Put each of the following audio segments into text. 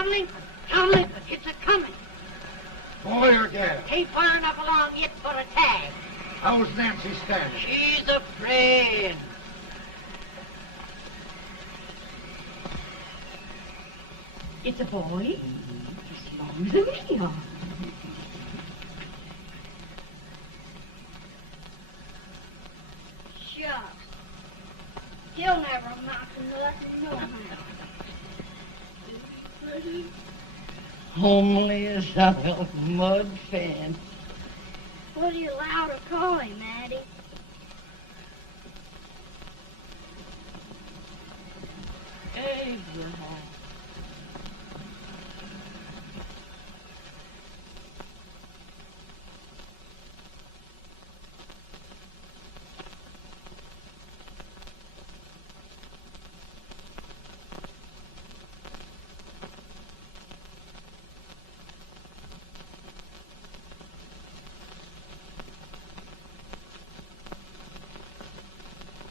Conley, Conley, it's a-coming. Boy or gal? Ain't far enough along yet for a tag. How's Nancy standing? She's afraid. It's a boy, as long as a me are. Shucks. He'll never amount to nothing, no how. Homely as a mud fan. What do you allow to call him, Addie? Abraham.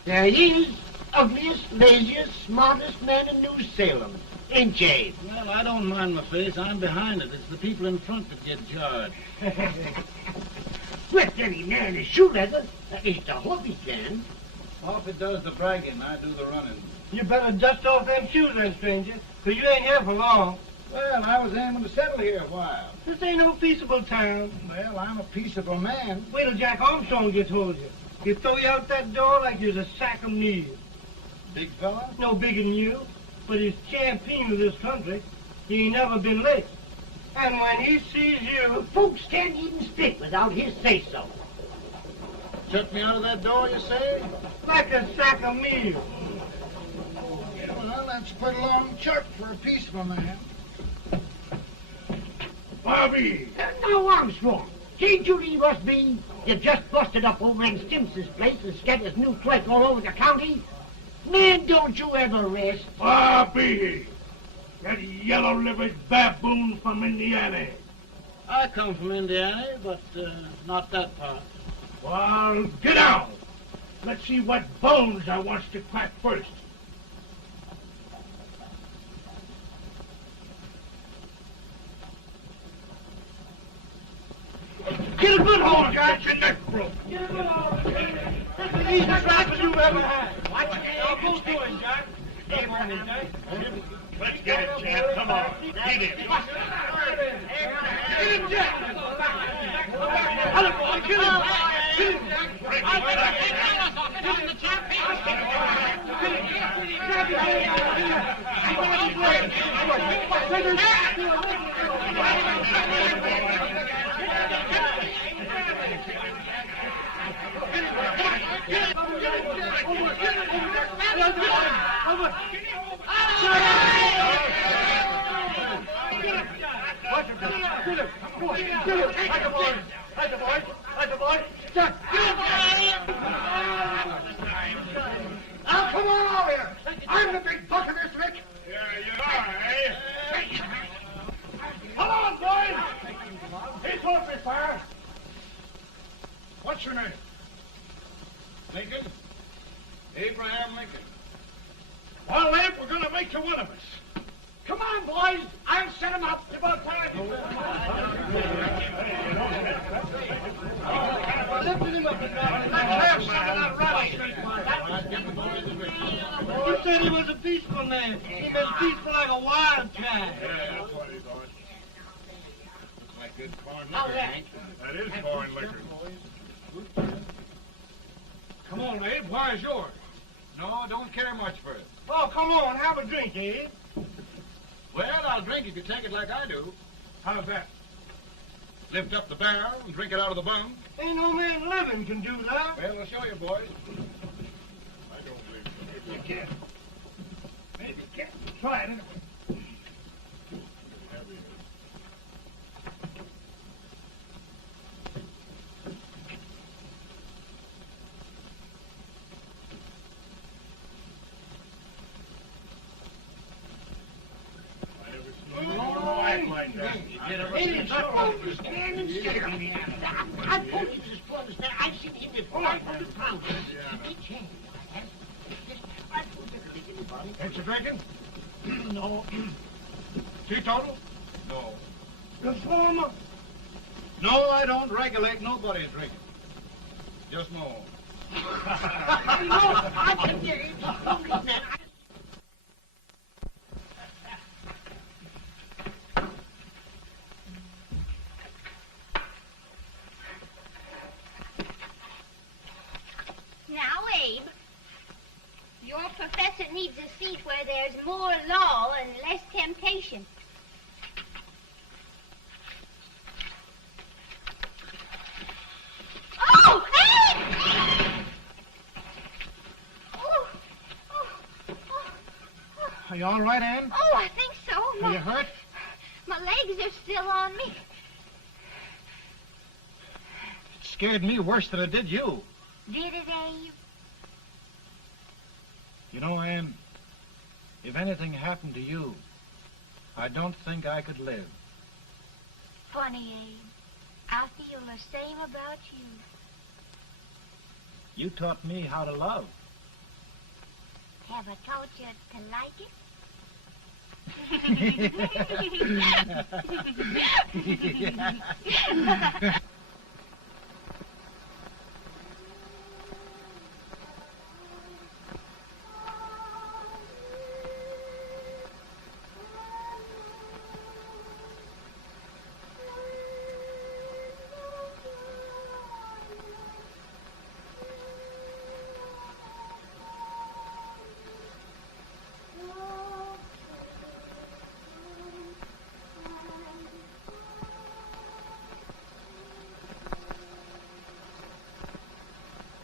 There he is, ugliest, laziest, smartest man in New Salem, ain't ye? Well, I don't mind my face. I'm behind it. It's the people in front that get jarred. With any man is shoe leather, at least I hope he can. Off it does the bragging, I do the running. You better dust off them shoes then, stranger, because you ain't here for long. Well, I was aiming to settle here a while. This ain't no peaceable town. Well, I'm a peaceable man. Wait till Jack Armstrong gets hold of you. He'll throw you out that door like you're a sack of meal. Big fella? No bigger than you, but he's champion of this country. He ain't never been late. And when he sees you... Folks can't even speak without his say-so. Took me out of that door, you say? Like a sack of meal. Well, that's quite a long chuck for a peaceful man. Bobby! Now, Armstrong, can't you leave us be? You've just busted up old man Stimpson's place and scattered new clerk all over the county. Man, don't you ever rest. Bobby! That yellow-livered baboon from Indiana. I come from Indiana, but not that part. Well, get out. Let's see what bones I wants to crack first. Get a good hold, Jack. Get your neck broke. Get a good hold. That's the easiest rifle you've ever had. Watch it. Now, go to it, Jack. Come on, Jack. Let's get it, Jack. Come on. Get it. Get him, Jack. Hello, boy. Kill him. Kill him, Jack. Now, come on over here. I'm the big buck of this lick. Yeah, you are, eh? Come on, boys. He's open fire. What's your name? Lincoln? Abraham Lincoln. Well, Abe, we're going to make you one of us. Come on, boys. I'll set him up. It's about time. Lifted him up and down. Let's have some of that rattlesnake. You said he was a peaceful man. He was peaceful like a wild cat. Yeah, that's what he thought. Looks like good corn liquor, Hank. That is foreign liquor. Come on, Abe. Where's yours? No, don't care much for it. Oh, come on. Have a drink, Abe. Well, I'll drink if you take it like I do. How's that? Lift up the barrel and drink it out of the bung. Ain't no man living can do that. Well, I'll show you, boys. I don't believe so. You can't. Maybe you can't. Try it anyway. Like that. I told you this for understand. I've seen him before. 500 pounds. Ain't you drinking? No. Teetotal? No. Reformer? No, I don't regulate nobody's drinking. Just my own. I can get it. Now, Abe, your professor needs a seat where there's more law and less temptation. Oh, Abe! Are you all right, Ann? Oh, I think so. Are you hurt? My legs are still on me. It scared me worse than it did you. Did it, Abe? You know, Ann, if anything happened to you, I don't think I could live. Funny, Abe. I feel the same about you. You taught me how to love. Have I taught you to like it?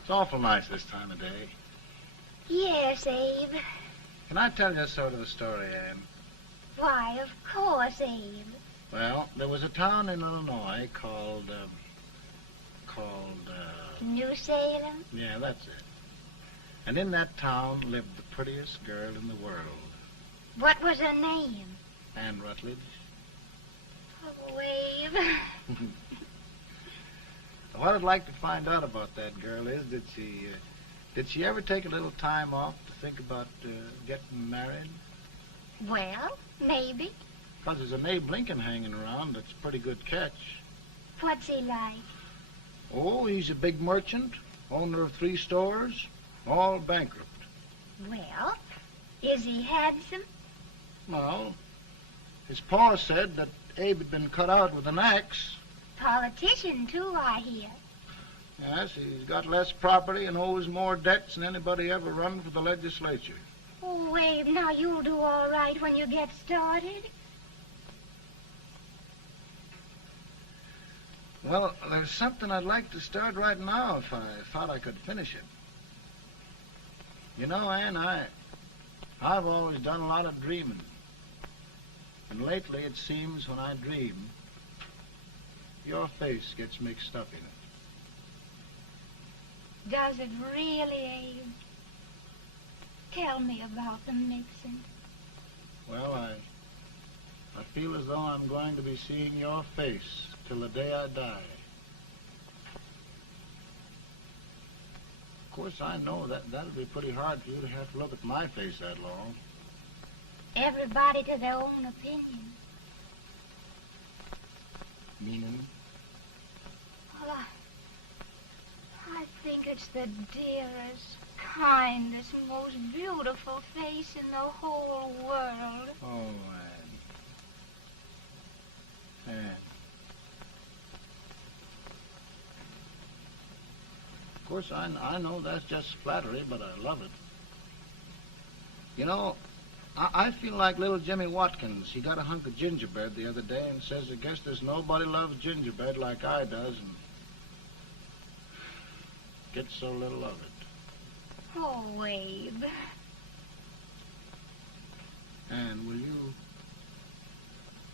It's awful nice this time of day. Yes, Abe. Can I tell you sort of a story, Ann? Why, of course, Abe. Well, there was a town in Illinois called, New Salem? yeah, that's it. And in that town lived the prettiest girl in the world, What was her name? Ann Rutledge. Oh, Abe. What I'd like to find out about that girl is, did she ever take a little time off to think about getting married? Well, maybe. Because there's an Abe Lincoln hanging around that's a pretty good catch. What's he like? Oh, he's a big merchant, owner of 3 stores, all bankrupt. Well, is he handsome? Well, his pa said that Abe had been cut out with an axe. Politician, too, I hear. Yes, he's got less property and owes more debts than anybody ever run for the legislature. Oh, Abe, now you'll do all right when you get started. Well, there's something I'd like to start right now if I thought I could finish it. You know, Ann, I've always done a lot of dreaming. And lately it seems when I dream, your face gets mixed up in it. Does it really, Abe? Tell me about the mixing. Well, I feel as though I'm going to be seeing your face till the day I die. Of course, I know that'll be pretty hard for you to have to look at my face that long. Everybody to their own opinion. Meaning? Well, I think it's the dearest, kindest, most beautiful face in the whole world. Oh, Ann. Ann. Of course, I know that's just flattery, but I love it. You know, I feel like little Jimmy Watkins. He got a hunk of gingerbread the other day and says, I guess there's nobody loves gingerbread like I does, and gets so little of it. Oh, Abe. Ann,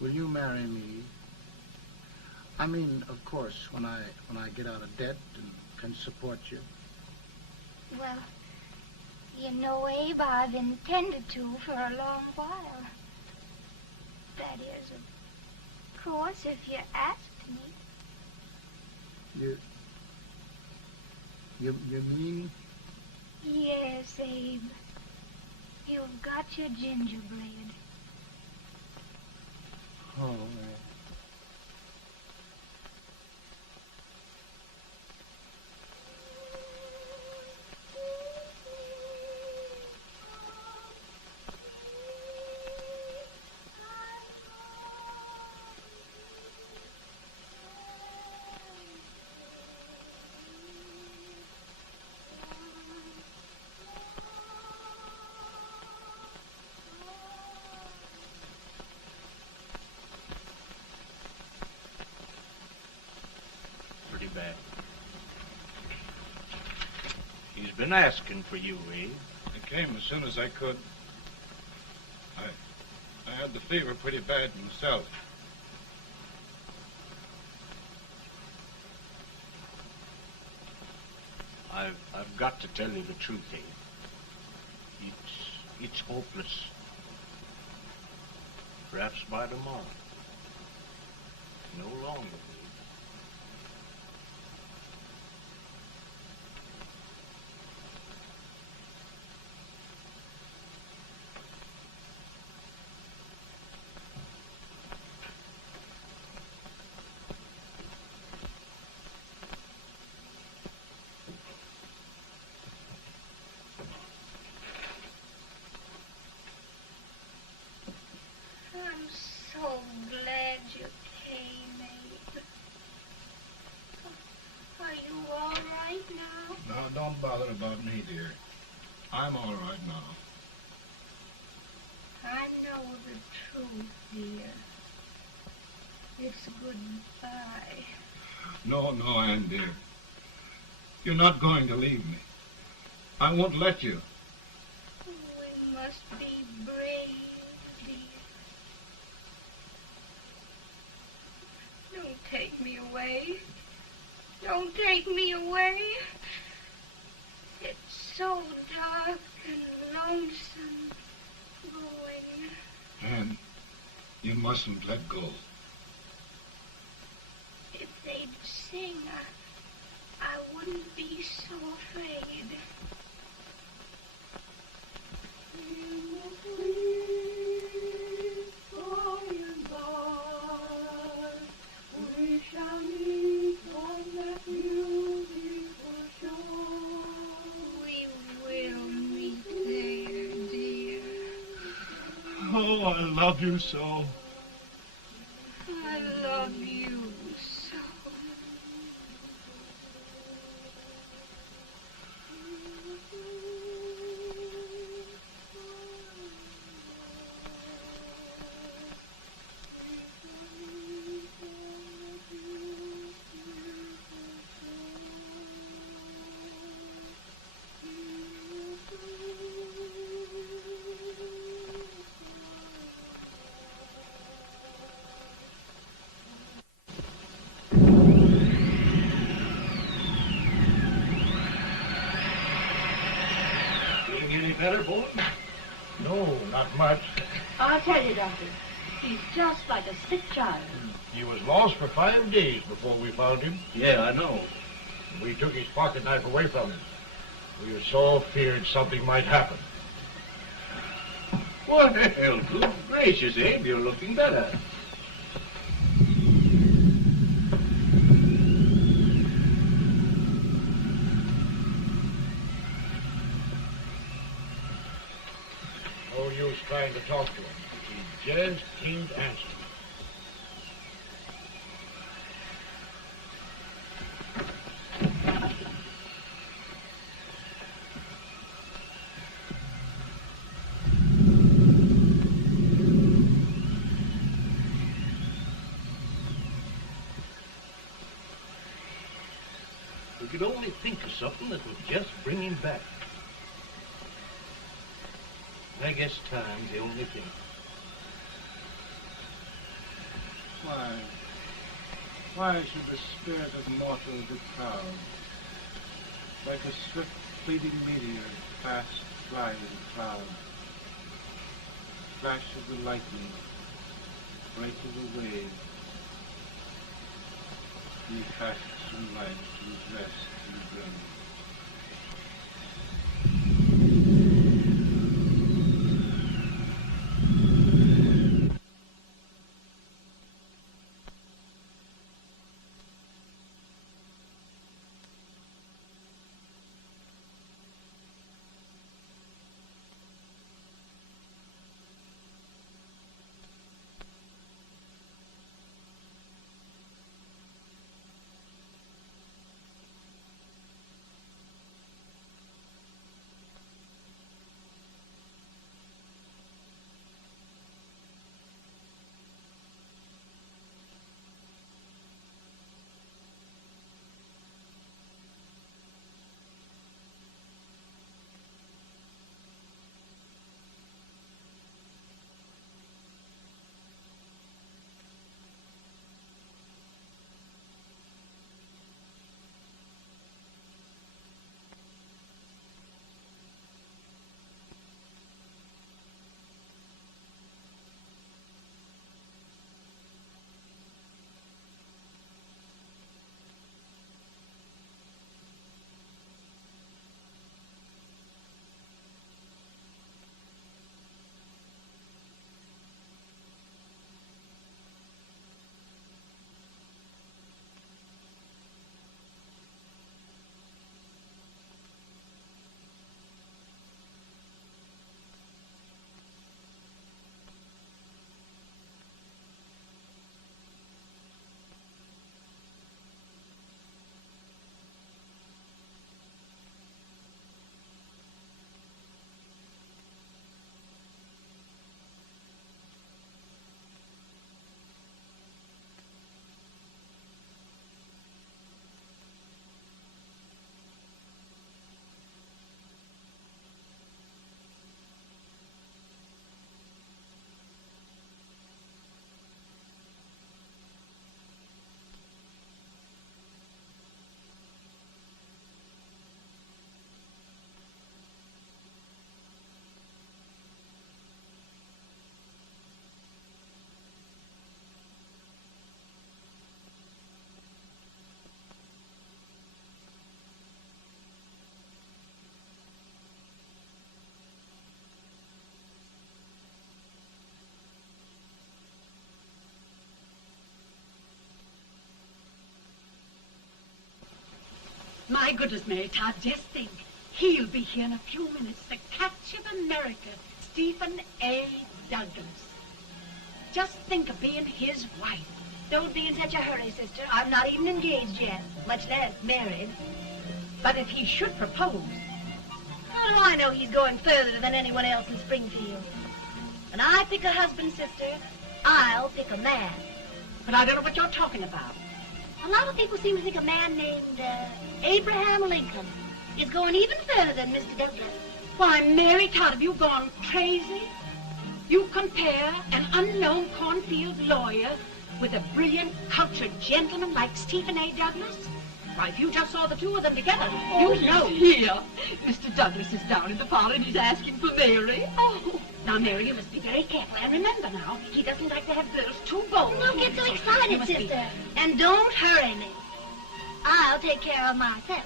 will you marry me? I mean, of course, when I get out of debt and can support you. Well, you know, Abe, I've intended to for a long while. That is, of course, if you asked me. You mean? Yes, Abe. You've got your gingerbread. Oh, Pretty bad. He's been asking for you, eh? I came as soon as I could. I had the fever pretty bad myself. I've got to tell you the truth, Abe. It's hopeless. Perhaps by tomorrow. No longer. I'm so glad you came, Abe. Are you all right now? No, don't bother about me, dear. I'm all right now. I know the truth, dear. It's goodbye. No, Ann, dear. You're not going to leave me. I won't let you. We must be brave, dear. Don't take me away. Don't take me away. It's so dark and lonesome going. Ann, you mustn't let go. If they'd sing, I wouldn't be so afraid. In the sweet by and by, we shall meet on that beautiful shore. We will meet there, dear. Oh, I love you so. I love you so. Any better, boy? No, not much. I'll tell you, Doctor. He's just like a sick child. He was lost for 5 days before we found him. Yeah, I know. We took his pocket knife away from him. We were so feared something might happen. What the hell? Good gracious, Abe, you're looking better. No use trying to talk to him. He just can't answer. We could only think of something that would just bring him back. I guess time's the only thing. Why should the spirit of mortal be proud? Like a swift fleeting meteor, fast flying cloud. Flash of the lightning, break of the wave. He fasts from life to his rest in the grave. My goodness, Mary Todd, just think. He'll be here in a few minutes. The catch of America, Stephen A. Douglas. Just think of being his wife. Don't be in such a hurry, sister. I'm not even engaged yet, much less married. But if he should propose... How do I know he's going further than anyone else in Springfield? When I pick a husband, sister, I'll pick a man. But I don't know what you're talking about. A lot of people seem to think a man named Abraham Lincoln is going even further than Mr. Douglas. Why, Mary Todd, have you gone crazy? You compare an unknown cornfield lawyer with a brilliant, cultured gentleman like Stephen A. Douglas? Why, if you just saw the two of them together, you'd know. Here. Mr. Douglas is down in the parlor and he's asking for Mary. Oh, now, Mary, you must be very careful. And remember now, he doesn't like to have girls too bold. Don't get so excited, sister. And don't hurry me. I'll take care of myself.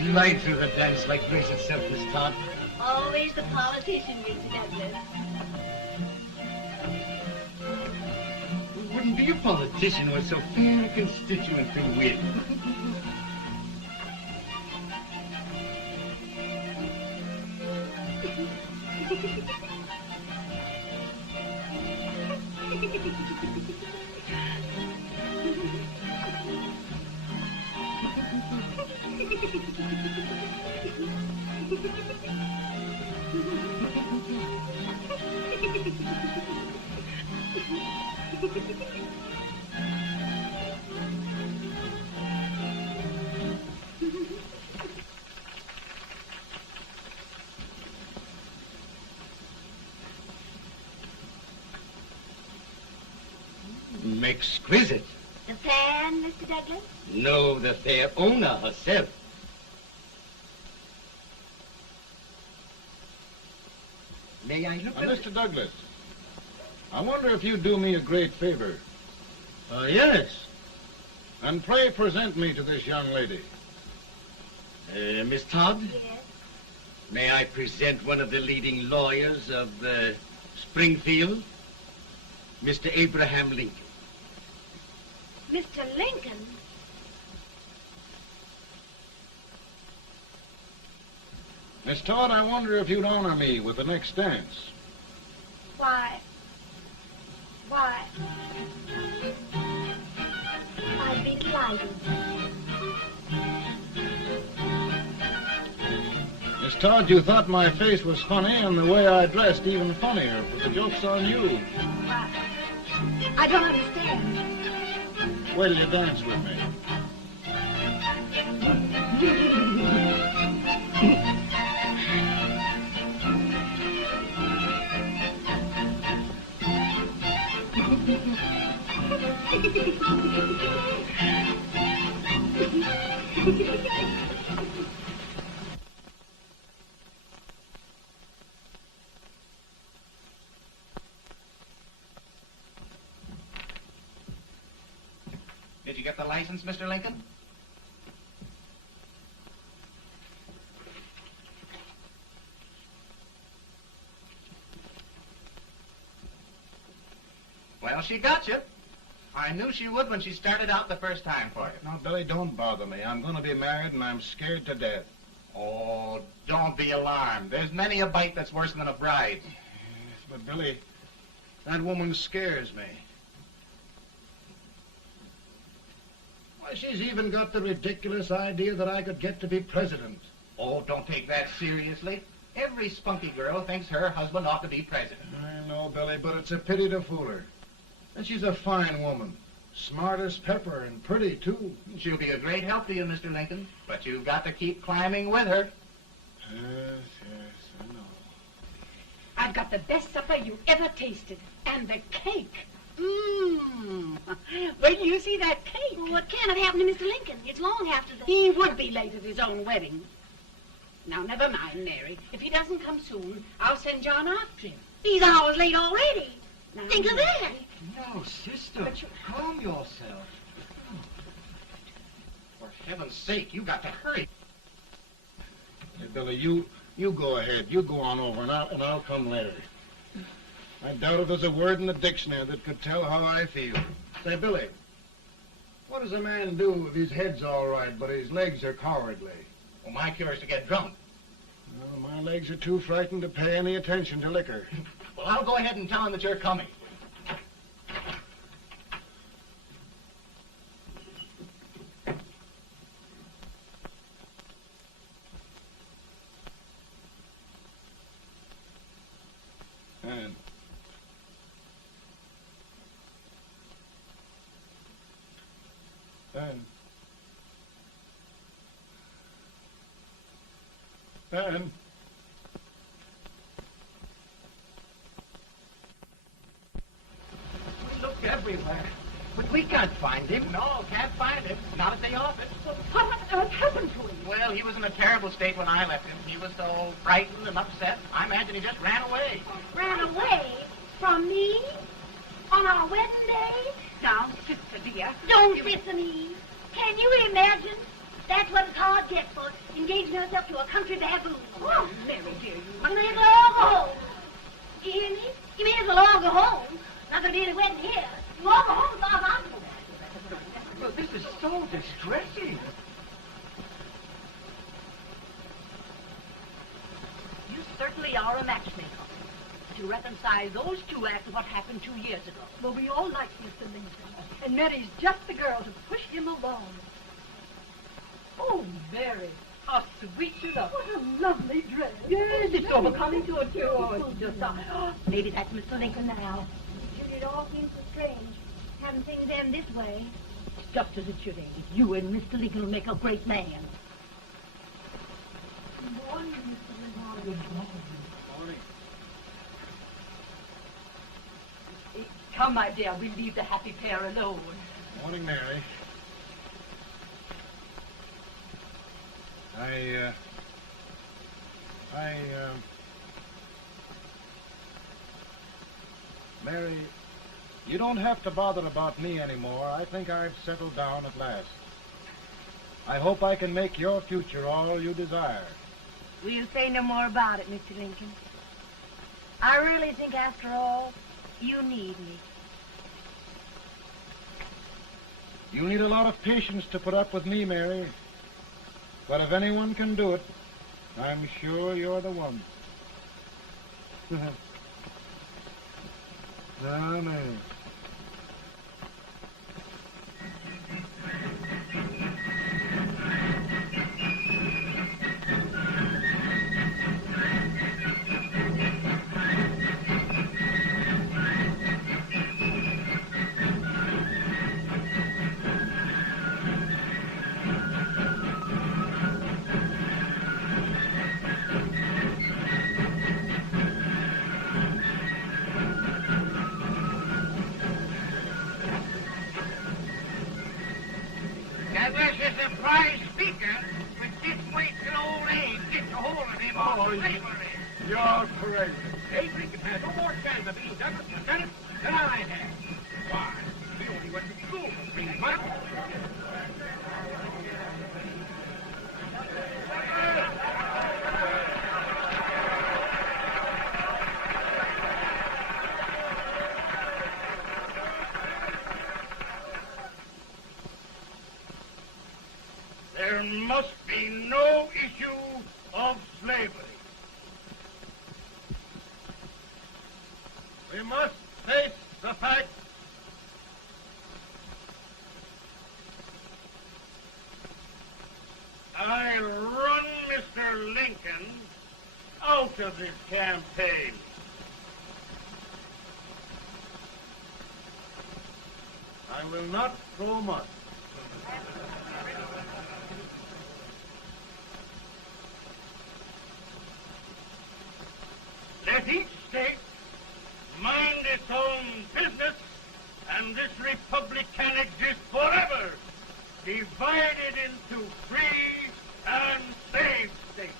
You glide through the dance like grace itself, Miss Todd. Always the politician, Mr. Douglas. We wouldn't be a politician with so fair a constituent to win. Exquisite. The fan, Mr. Douglas? No, the fair owner herself. May I look at Mr. Douglas, I wonder if you'd do me a great favor. Yes. And pray present me to this young lady. Miss Todd? Yes. May I present one of the leading lawyers of Springfield, Mr. Abraham Lincoln. Mr. Lincoln? Miss Todd, I wonder if you'd honor me with the next dance. Why, I'd be delighted. Miss Todd, you thought my face was funny and the way I dressed even funnier, but the joke's on you. I don't understand. Wait till you dance with me. Did you get the license, Mr. Lincoln? Well, she got you. I knew she would when she started out the first time for you. Now, Billy, don't bother me. I'm going to be married, and I'm scared to death. Oh, don't be alarmed. There's many a bite that's worse than a bride. But, Billy, that woman scares me. Why, she's even got the ridiculous idea that I could get to be president. Oh, don't take that seriously. Every spunky girl thinks her husband ought to be president. I know, Billy, but it's a pity to fool her. And she's a fine woman. Smart as pepper and pretty, too. She'll be a great help to you, Mr. Lincoln. But you've got to keep climbing with her. Yes, I know. I've got the best supper you ever tasted. And the cake. Mmm. Wait till you see that cake. Well, what can have happened to Mr. Lincoln? It's long after the... He would be late at his own wedding. Now, never mind, Mary. If he doesn't come soon, I'll send John after him. He's hours late already. Now, Think of that. No, sister. But you... Calm yourself. For heaven's sake, you got to hurry. Hey, Billy, you go ahead. You go on over, and I'll come later. I doubt if there's a word in the dictionary that could tell how I feel. Say, Billy, what does a man do if his head's all right, but his legs are cowardly? Well, my cure is to get drunk. Well, my legs are too frightened to pay any attention to liquor. Well, I'll go ahead and tell him that you're coming. Ann. Ann. Ann. We looked everywhere, but we can't find him. No, can't find him. Not at the office. Well, what happened to him? Well, he was in a terrible state when I left him. He was so frightened and upset. I imagine he just ran away. Ran away from me on our wedding day? Now, sister dear. Don't listen to me. Can you imagine? That's what it's hard gets for engaging herself to a country baboon. Oh, Mary dear, You may as well all go home. You hear me? You may as well all go home. Not gonna be any wedding here. You all go home as far as I'm concerned. Well, this is so distressing. You certainly are a matchmaker. To reconcile those two after what happened 2 years ago. Well, we all like Mr. Lincoln, and Mary's just the girl to push him along. Oh, Mary, how sweet you look. What a lovely dress. Yes, it's so becoming to her, too. Oh, it's just maybe that's Mr. Lincoln now. It all seems so strange, having things end this way. It's just as it should end. You and Mr. Lincoln will make a great man. Good morning, Mr. Lincoln. Good morning. Come, my dear, we'll leave the happy pair alone. Morning, Mary. Mary, you don't have to bother about me anymore. I think I've settled down at last. I hope I can make your future all you desire. We'll say no more about it, Mr. Lincoln. I really think, after all, you need me. You need a lot of patience to put up with me, Mary. But if anyone can do it, I'm sure you're the one. Now, Mary. Douglas is a prize speaker, but didn't wait till old age gets a hold of him on slavery. You're crazy. Abe Lincoln had no more chance of being Douglas Lieutenant than I had. Why, we only went to school for 3 months. There must be no issue of slavery. We must face the fact I run Mr. Lincoln out of this campaign. I will not throw much. Let each state mind its own business, and this republic can exist forever, divided into free and slave states.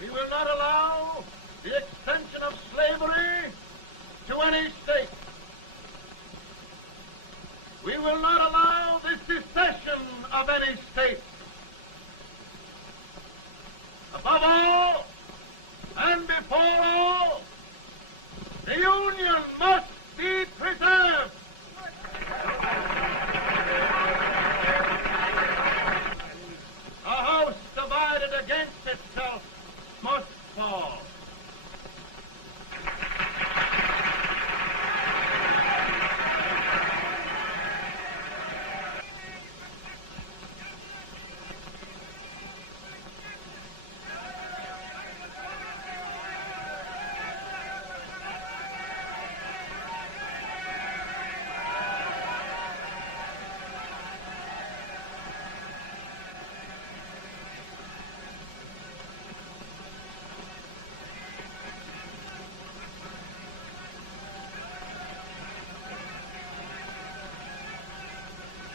We will not allow the extension of slavery to any state. We will not allow the secession of any state. Above all, and before all, the Union must be preserved. A house divided against itself must fall.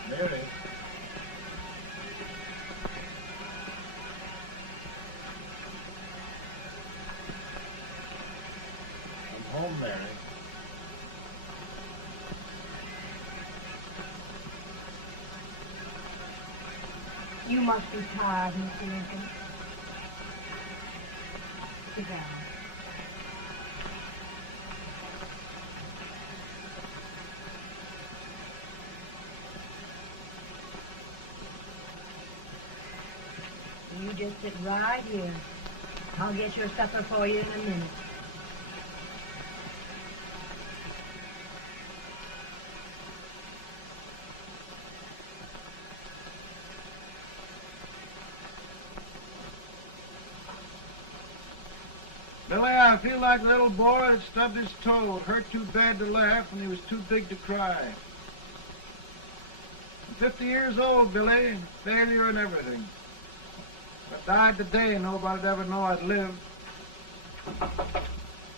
Mary. I'm home, Mary. You must be tired, Mr. Lincoln. Sit down. You just sit right here. I'll get your supper for you in a minute. Billy, I feel like the little boy that stubbed his toe. It hurt too bad to laugh, and he was too big to cry. I'm 50 years old, Billy. Failure and everything. If I died today, nobody'd ever know I'd lived.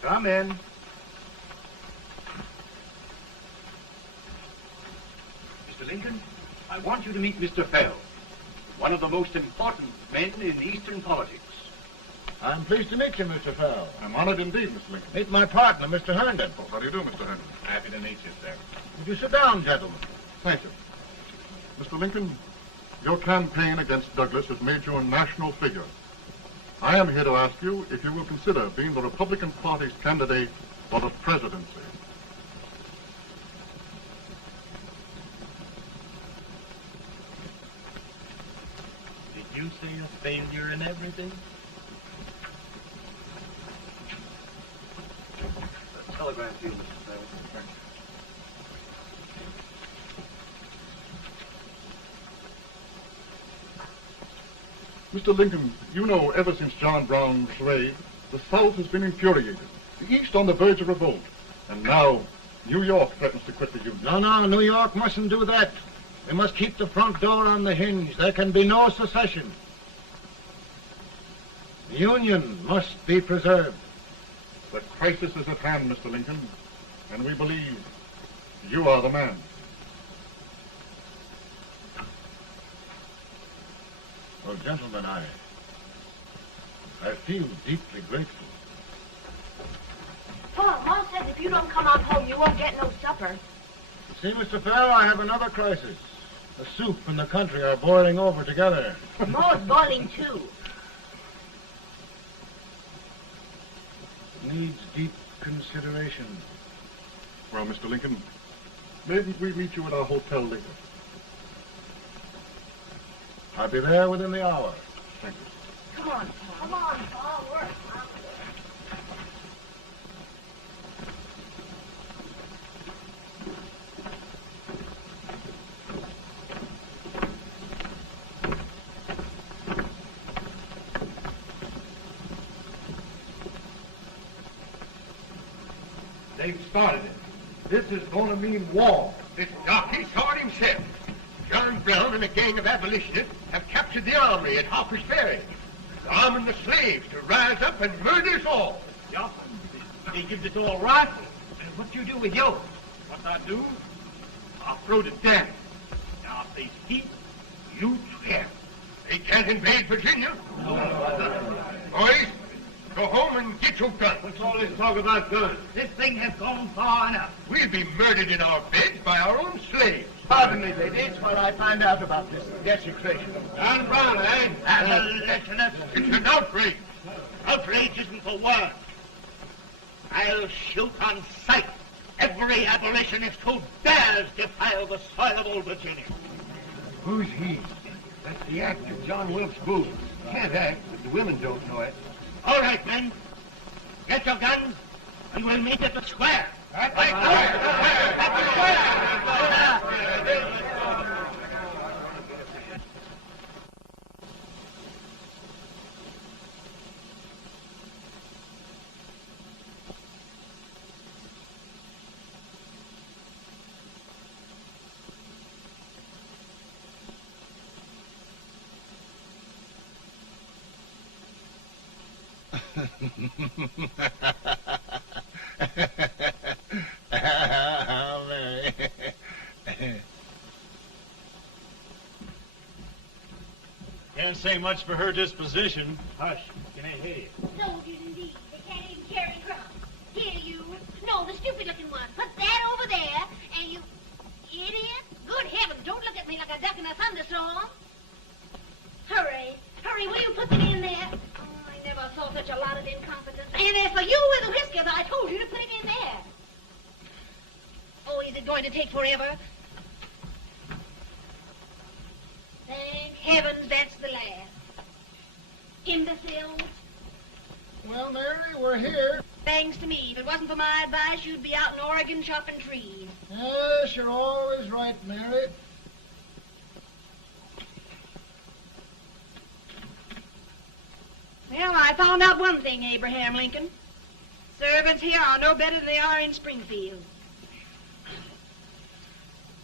Come in. Mr. Lincoln, I want you to meet Mr. Fell, one of the most important men in Eastern politics. I'm pleased to meet you, Mr. Fell. I'm honored indeed, Mr. Lincoln. Meet my partner, Mr. Herndon. Oh, how do you do, Mr. Herndon? Happy to meet you, sir. Would you sit down, gentlemen? Thank you. Mr. Lincoln, your campaign against Douglas has made you a national figure. I am here to ask you if you will consider being the Republican Party's candidate for the presidency. Did you say a failure in everything? Telegram to you, Mr. Fell. Mr. Lincoln, you know ever since John Brown's raid, the South has been infuriated, the East on the verge of revolt, and now New York threatens to quit the Union. No, New York mustn't do that. We must keep the front door on the hinge. There can be no secession. The Union must be preserved. The crisis is at hand, Mr. Lincoln, and we believe you are the man. Well, gentlemen, I feel deeply grateful. Paul, Ma says if you don't come on home, you won't get no supper. See, Mr. Fell, I have another crisis. The soup and the country are boiling over together. Ma's boiling too. Needs deep consideration. Well, Mr. Lincoln, maybe we meet you at our hotel later. I'll be there within the hour. Thank you. Come on, Paul. Come on, Paul. Work. They've started it. This is going to mean war. This jockey saw it himself. John Brown and a gang of abolitionists have captured the armory at Harper's Ferry. They're arming the slaves to rise up and murder us all. Yeah. They give us all rifles and What you do with yours? What I do? I'll throw to Dan. Now, if they heat, you tear. They can't invade Virginia. Boys, go home and get your guns. What's all this talk about guns? This thing has gone far enough. We'll be murdered in our beds by our own slaves. Pardon me, ladies, while I find out about this desecration. John Brown, eh? Abolitionist. It's an outrage. Outrage isn't the word. I'll shoot on sight every abolitionist who dares defile the soil of old Virginia. Who's he? That's the actor, John Wilkes Booth. Can't act, but the women don't know it. All right, men. Get your guns, and we'll meet at the square. At the square! Can't say much for her disposition. Hush, can I hear you? Soldiers indeed. They can't even carry crumbs. Here, you. No, the stupid-looking one. Put that over there, and you... Idiot. Good heavens, don't look at me like a duck in a thunderstorm. Hurry. Hurry, will you put them in there? Oh, I never saw such a lot of incompetence. And as for you with the whiskers, I told you to put it in there. Oh, is it going to take forever? Thank heavens that's the last. Imbeciles. Well, Mary, we're here. Thanks to me. If it wasn't for my advice, you'd be out in Oregon chopping trees. Yes, you're always right, Mary. Well, I found out one thing, Abraham Lincoln. Servants here are no better than they are in Springfield.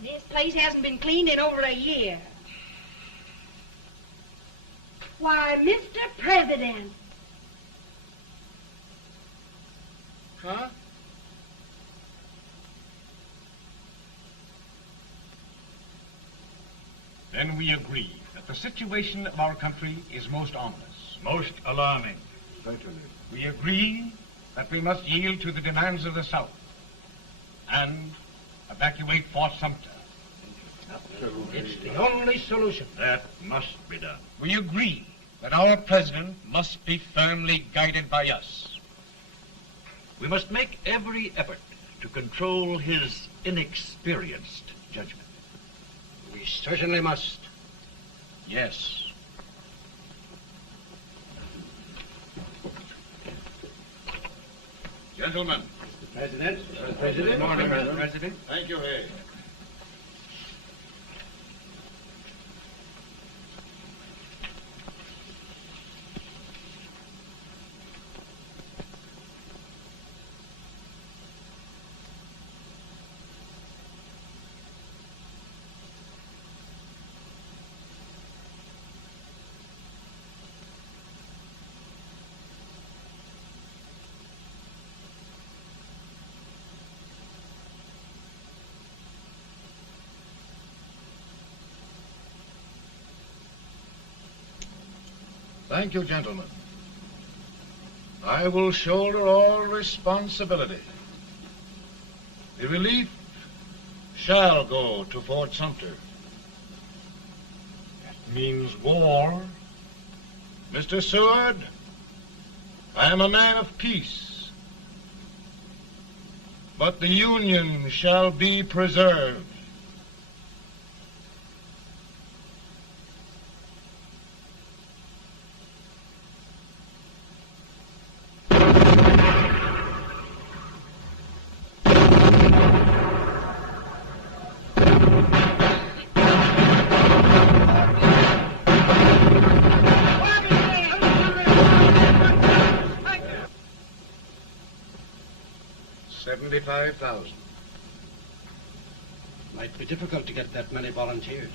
This place hasn't been cleaned in over a year. Why, Mr. President. Huh? Then we agree that the situation of our country is most ominous. Most alarming. Certainly. We agree that we must yield to the demands of the South and evacuate Fort Sumter. It's the only solution. That must be done. We agree that our president must be firmly guided by us. We must make every effort to control his inexperienced judgment. We certainly must. Yes. Gentlemen. Mr. President. Mr. President. Good morning, Mr. President. Thank you, Hay. Thank you, gentlemen. I will shoulder all responsibility. The relief shall go to Fort Sumter. That means war. Mr. Seward, I am a man of peace, but the Union shall be preserved. $75,000. Might be difficult to get that many volunteers.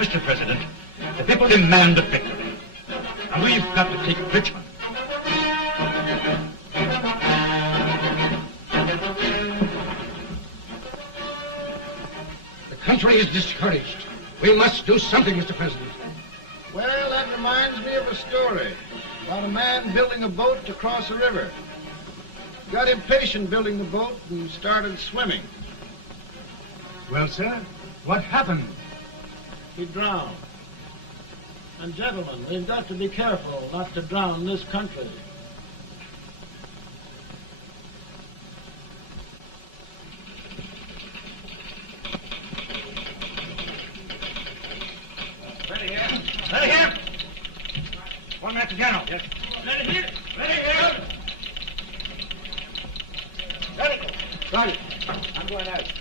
Mr. President, the people demand a victory. And we've got to take Richmond. The country is discouraged. We must do something, Mr. President. Well, that reminds me of a story about a man building a boat to cross a river. Got impatient building the boat and started swimming. Well, sir, what happened? He drowned. And gentlemen, we've got to be careful not to drown this country. Ready here. Ready here. 1 minute to General. Yes. Ready here. Ready here. Ready. Right. I'm going out.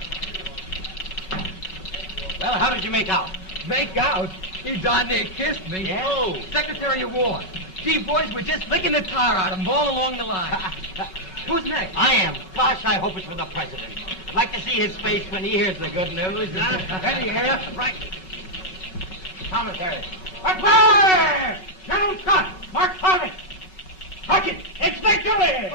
Well, how did you make out? Make out? He darn near kissed me. Yeah? Oh, Secretary of War. Gee, boys, we're just licking the tar out of him all along the line. Who's next? I am. Gosh, I hope it's for the President. I'd like to see his face when he hears the good news. Ready here? Right. Commissary. Fire! General Scott! Mark Harvey! Mark it! It's victory!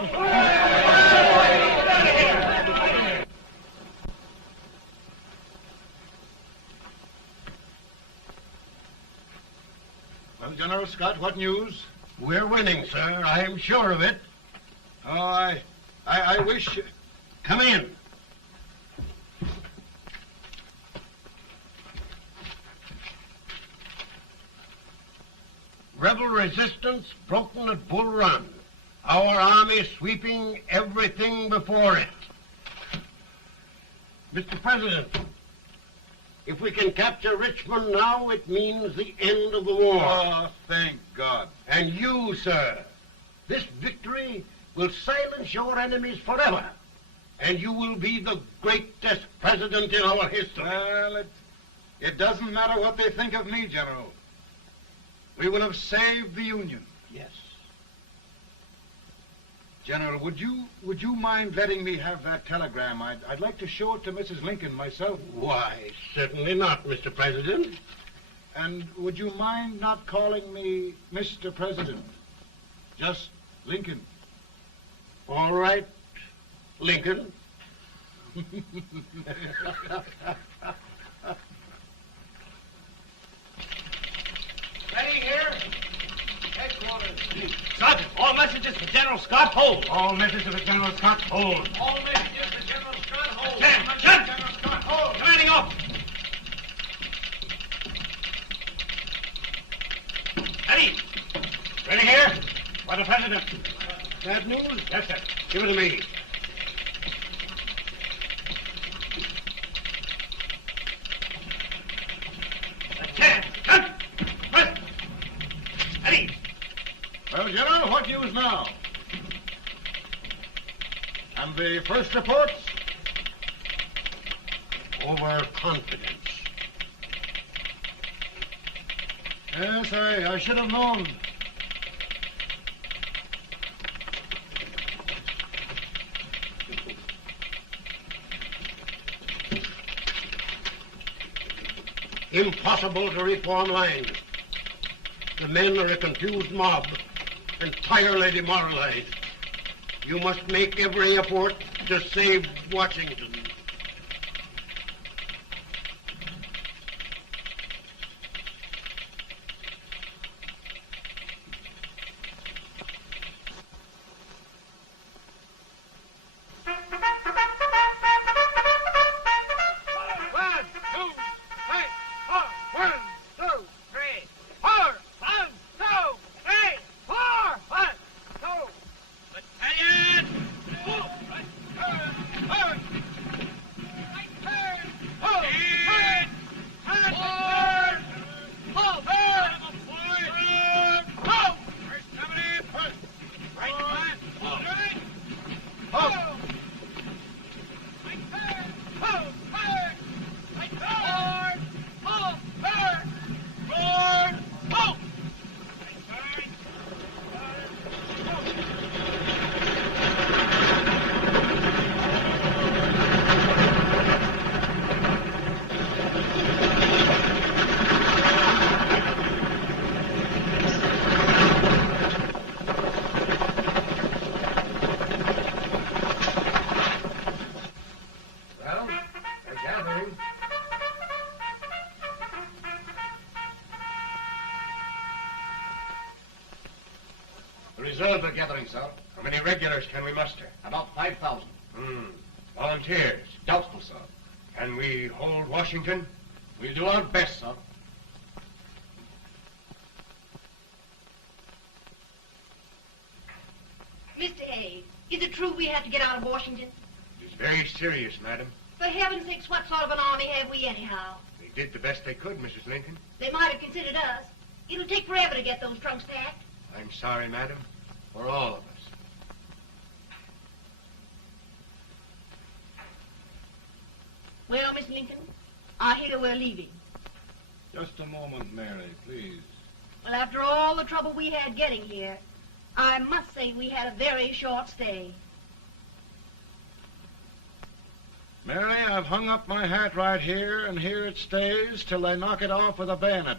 Well, General Scott, what news? We're winning, sir. I am sure of it. Oh, I wish... Come in. Rebel resistance broken at Bull Run. Our army sweeping everything before it. Mr. President, if we can capture Richmond now, it means the end of the war. Oh, thank God. And you, sir, this victory will silence your enemies forever. And you will be the greatest president in our history. Well, it doesn't matter what they think of me, General. We will have saved the Union. Yes. General, would you mind letting me have that telegram? I'd like to show it to Mrs. Lincoln myself. Why, certainly not, Mr. President. And would you mind not calling me Mr. President? Just Lincoln. All right, Lincoln. Ready here. Headquarters. Sergeant, all messages for General Scott, hold. All messages for General Scott, hold. All messages for General Scott, hold. General Scott, hold. Commanding officer. Ready. Ready here. For the President. Bad news? Yes, sir. Give it to me. Well, General, what news now? And the first reports? Overconfidence. Yes, I should have known. Impossible to reform lines. The men are a confused mob, entirely demoralized. You must make every effort to save Washington. Reserve are gathering, sir. How many regulars can we muster? About 5,000. Volunteers? Doubtful, sir. Can we hold Washington? We'll do our best, sir. Mr. Hayes, is it true we have to get out of Washington? It is very serious, madam. For heaven's sakes, what sort of an army have we anyhow? They did the best they could, Mrs. Lincoln. They might have considered us. It'll take forever to get those trunks packed. I'm sorry, madam, for all of us. Well, Miss Lincoln, I hear we're leaving. Just a moment, Mary, please. Well, after all the trouble we had getting here, I must say we had a very short stay. Mary, I've hung up my hat right here, and here it stays till they knock it off with a bayonet.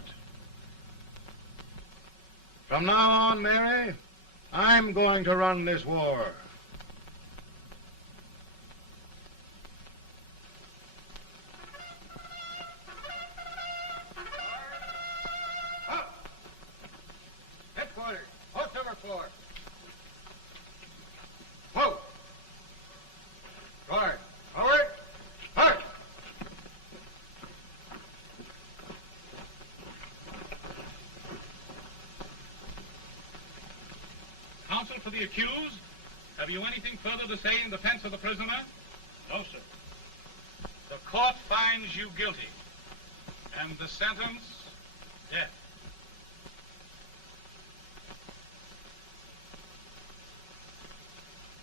From now on, Mary, I'm going to run this war. Headquarters, post number 4. Whoa! Guard, forward, march! Counsel for the accused, have you anything further to say in defense of the prisoner? No, sir. The court finds you guilty, and the sentence, death.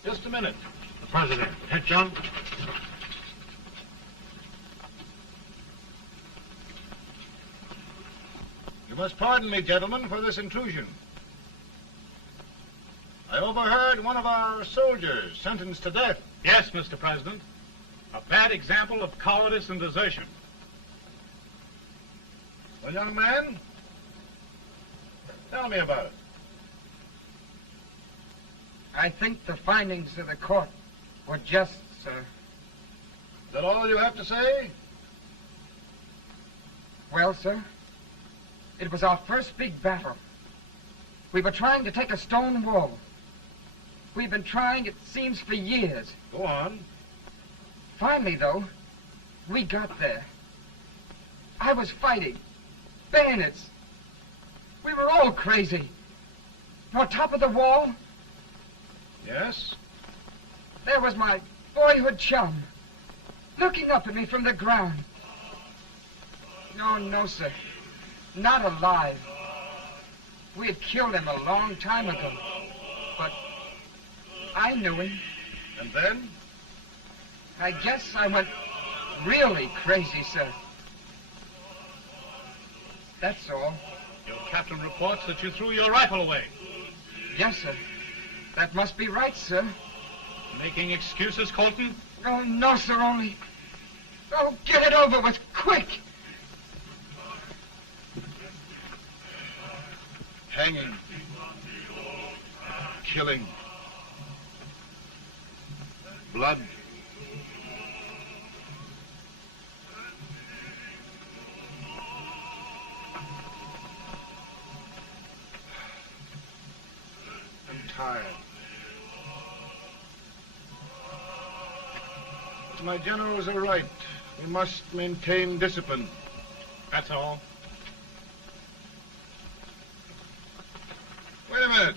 Just a minute. The President. Head, John. You must pardon me, gentlemen, for this intrusion. I overheard one of our soldiers sentenced to death. Yes, Mr. President. A bad example of cowardice and desertion. Well, young man, tell me about it. I think the findings of the court were just, sir. Is that all you have to say? Well, sir, it was our first big battle. We were trying to take a stone wall. We've been trying, it seems, for years. Go on. Finally, though, we got there. I was fighting. Bayonets. We were all crazy. On top of the wall, Yes? there was my boyhood chum, looking up at me from the ground. No, sir. Not alive. We had killed him a long time ago. But I knew him. And then? I guess I went really crazy, sir. That's all. Your captain reports that you threw your rifle away. Yes, sir. That must be right, sir. Making excuses, Colton? Oh, no, sir, only... Oh, get it over with, quick! Hanging. Killing. Blood. I'm tired. My generals are right. We must maintain discipline. That's all. Wait a minute.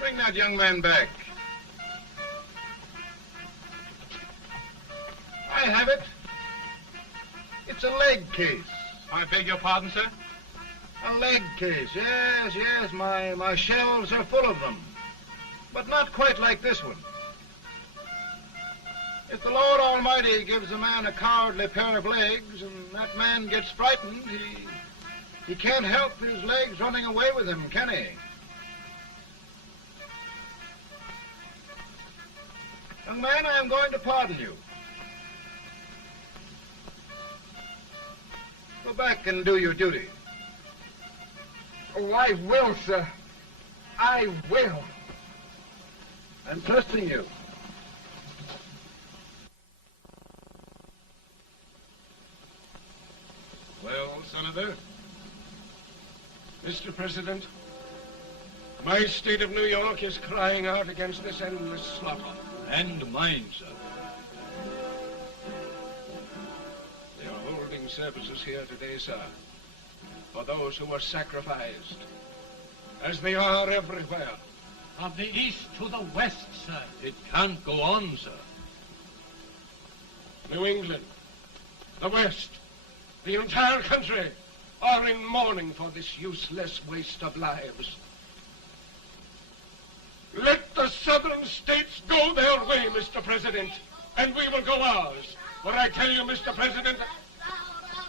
Bring that young man back. I have it. It's a leg case. I beg your pardon, sir? A leg case, yes. My shelves are full of them. But not quite like this one. If the Lord Almighty gives a man a cowardly pair of legs and that man gets frightened, he can't help his legs running away with him, can he? Young man, I am going to pardon you. Go back and do your duty. Oh, I will, sir. I will. I'm trusting you. Well, Senator? Mr. President, My state of New York is crying out against this endless slaughter. And mine, sir. They are holding services here today, sir, for those who were sacrificed, as they are everywhere. From the east to the west, sir. It can't go on, sir. New England, the West, the entire country are in mourning for this useless waste of lives. Let the southern states go their way, Mr. President, and we will go ours. For I tell you, Mr. President, Out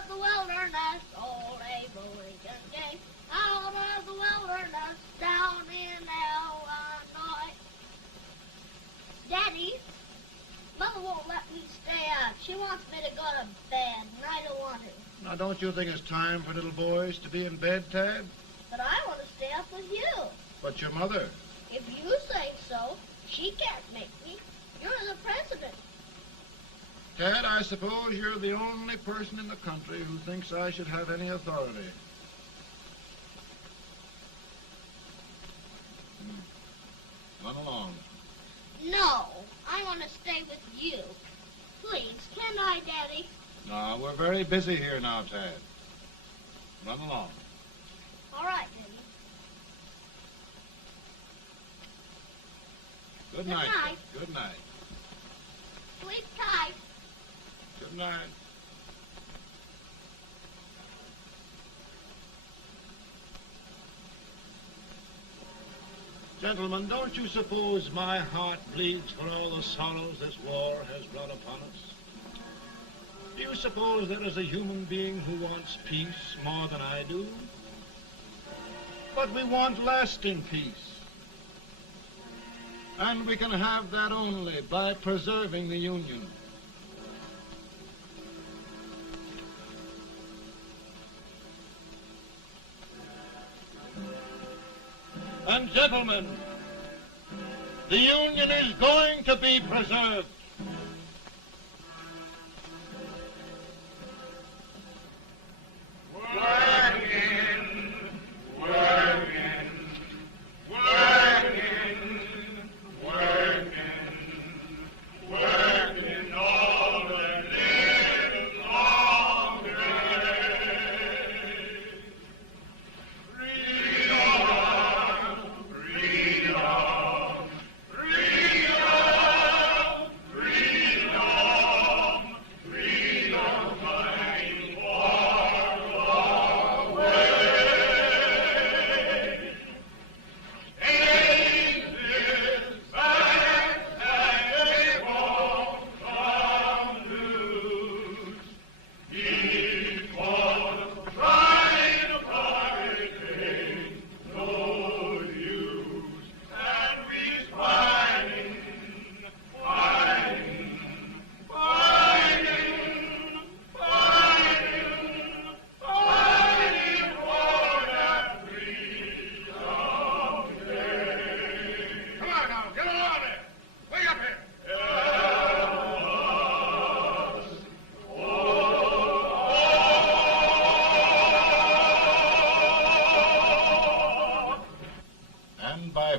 of the wilderness, old Abraham Lincoln came. Out of the wilderness, down in Illinois. Daddy, Mother won't let me stay out. She wants me to go to bed, and I don't want to. Now, don't you think it's time for little boys to be in bed, Tad? But I want to stay up with you. But your mother? If you say so, she can't make me. You're the president. Tad, I suppose you're the only person in the country who thinks I should have any authority. Run along. No, I want to stay with you. Please, can I, Daddy? No, we're very busy here now, Tad. Run along. All right, Daddy. Good Good night. night. Good night. Sleep tight. Good night. Gentlemen, don't you suppose my heart bleeds for all the sorrows this war has brought upon us? Do you suppose there is a human being who wants peace more than I do? But we want lasting peace. And we can have that only by preserving the Union. And gentlemen, the Union is going to be preserved.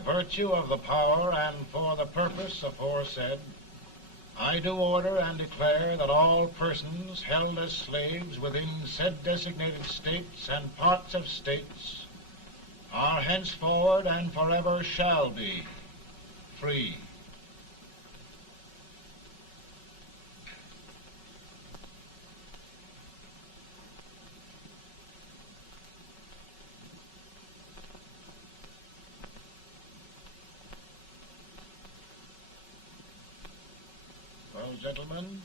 Virtue of the power and for the purpose aforesaid, I do order and declare that all persons held as slaves within said designated states and parts of states are henceforward and forever shall be free. Well, gentlemen,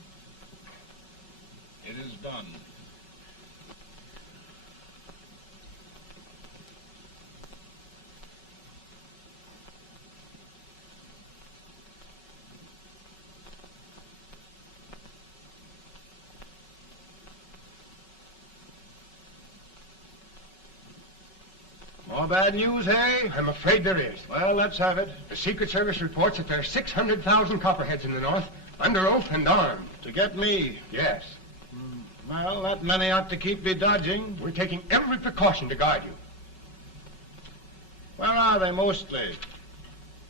it is done. More bad news, eh? I'm afraid there is. Well, let's have it. The Secret Service reports that there are 600,000 copperheads in the North, under oath and armed. To get me? Yes. Well, that many ought to keep me dodging. We're taking every precaution to guard you. Where are they mostly?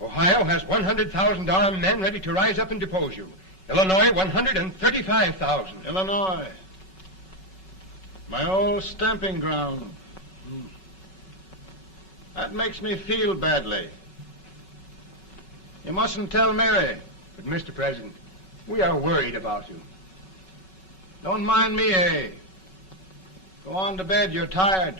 Ohio has 100,000 men ready to rise up and depose you. Illinois, 135,000. Illinois. My old stamping ground. That makes me feel badly. You mustn't tell Mary. But, Mr. President, we are worried about you. Don't mind me, eh? Go on to bed. You're tired.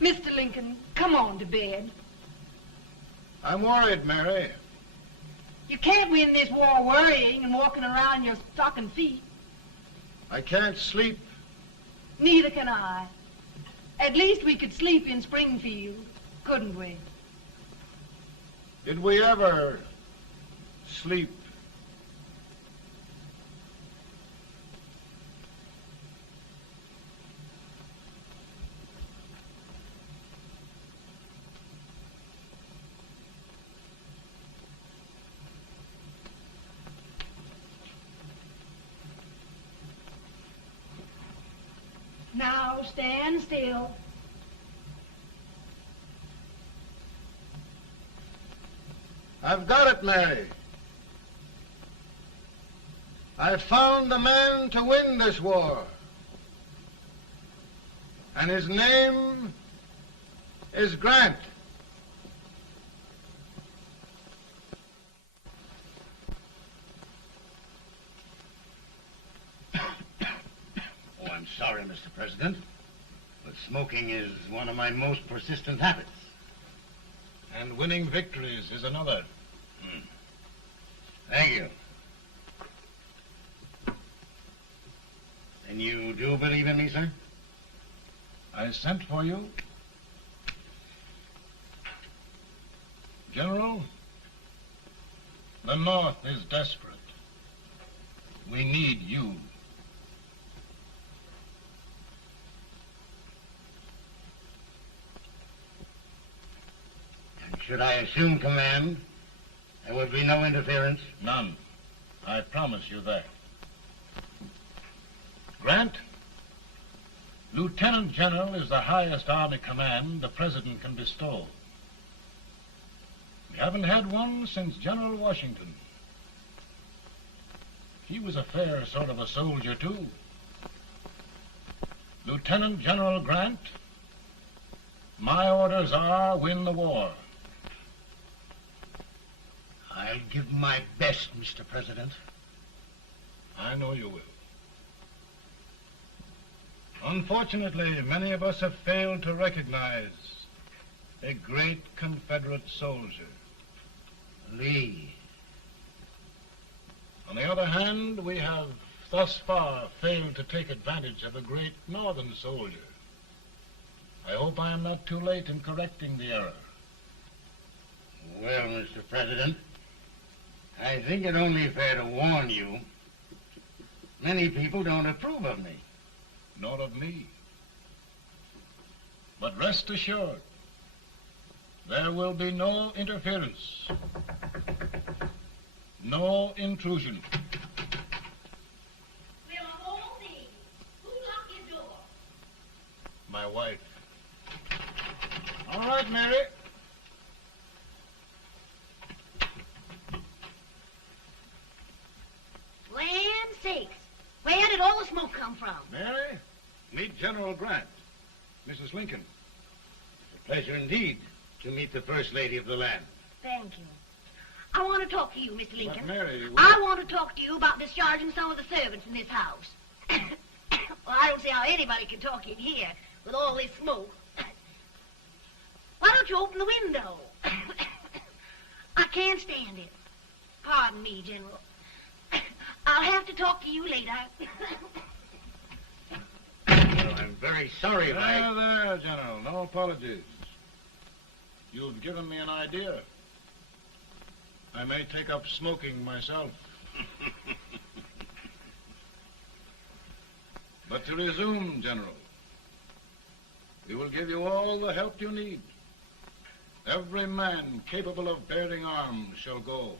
Mr. Lincoln, come on to bed. I'm worried, Mary. You can't win this war worrying and walking around your stocking feet. I can't sleep. Neither can I. At least we could sleep in Springfield, couldn't we? Did we ever sleep? Now stand still. I've got it, Mary. I've found the man to win this war. And his name is Grant. Oh, I'm sorry, Mr. President, but smoking is one of my most persistent habits. And winning victories is another. Thank you. And you do believe in me, sir? I sent for you. General, the North is desperate. We need you. And should I assume command, there would be no interference? None. I promise you that. Grant, Lieutenant General is the highest army command the President can bestow. We haven't had one since General Washington. He was a fair sort of a soldier, too. Lieutenant General Grant, my orders are win the war. I'll give my best, Mr. President. I know you will. Unfortunately, many of us have failed to recognize a great Confederate soldier, Lee. On the other hand, we have thus far failed to take advantage of a great Northern soldier. I hope I am not too late in correcting the error. Well, Mr. President, I think it only fair to warn you. Many people don't approve of me. Nor of me. But rest assured, there will be no interference, no intrusion. Well, of all things, who locked your door? My wife. All right, Mary. Land sakes, where did all the smoke come from? Mary, meet General Grant. Mrs. Lincoln. It's a pleasure indeed to meet the First Lady of the land. Thank you. I want to talk to you, Mr. Lincoln. But Mary, I want to talk to you about discharging some of the servants in this house. Well, I don't see how anybody can talk in here with all this smoke. Why don't you open the window? I can't stand it. Pardon me, General. I'll have to talk to you later. Well, I'm very sorry if I... There, General. No apologies. You've given me an idea. I may take up smoking myself. But to resume, General, we will give you all the help you need. Every man capable of bearing arms shall go.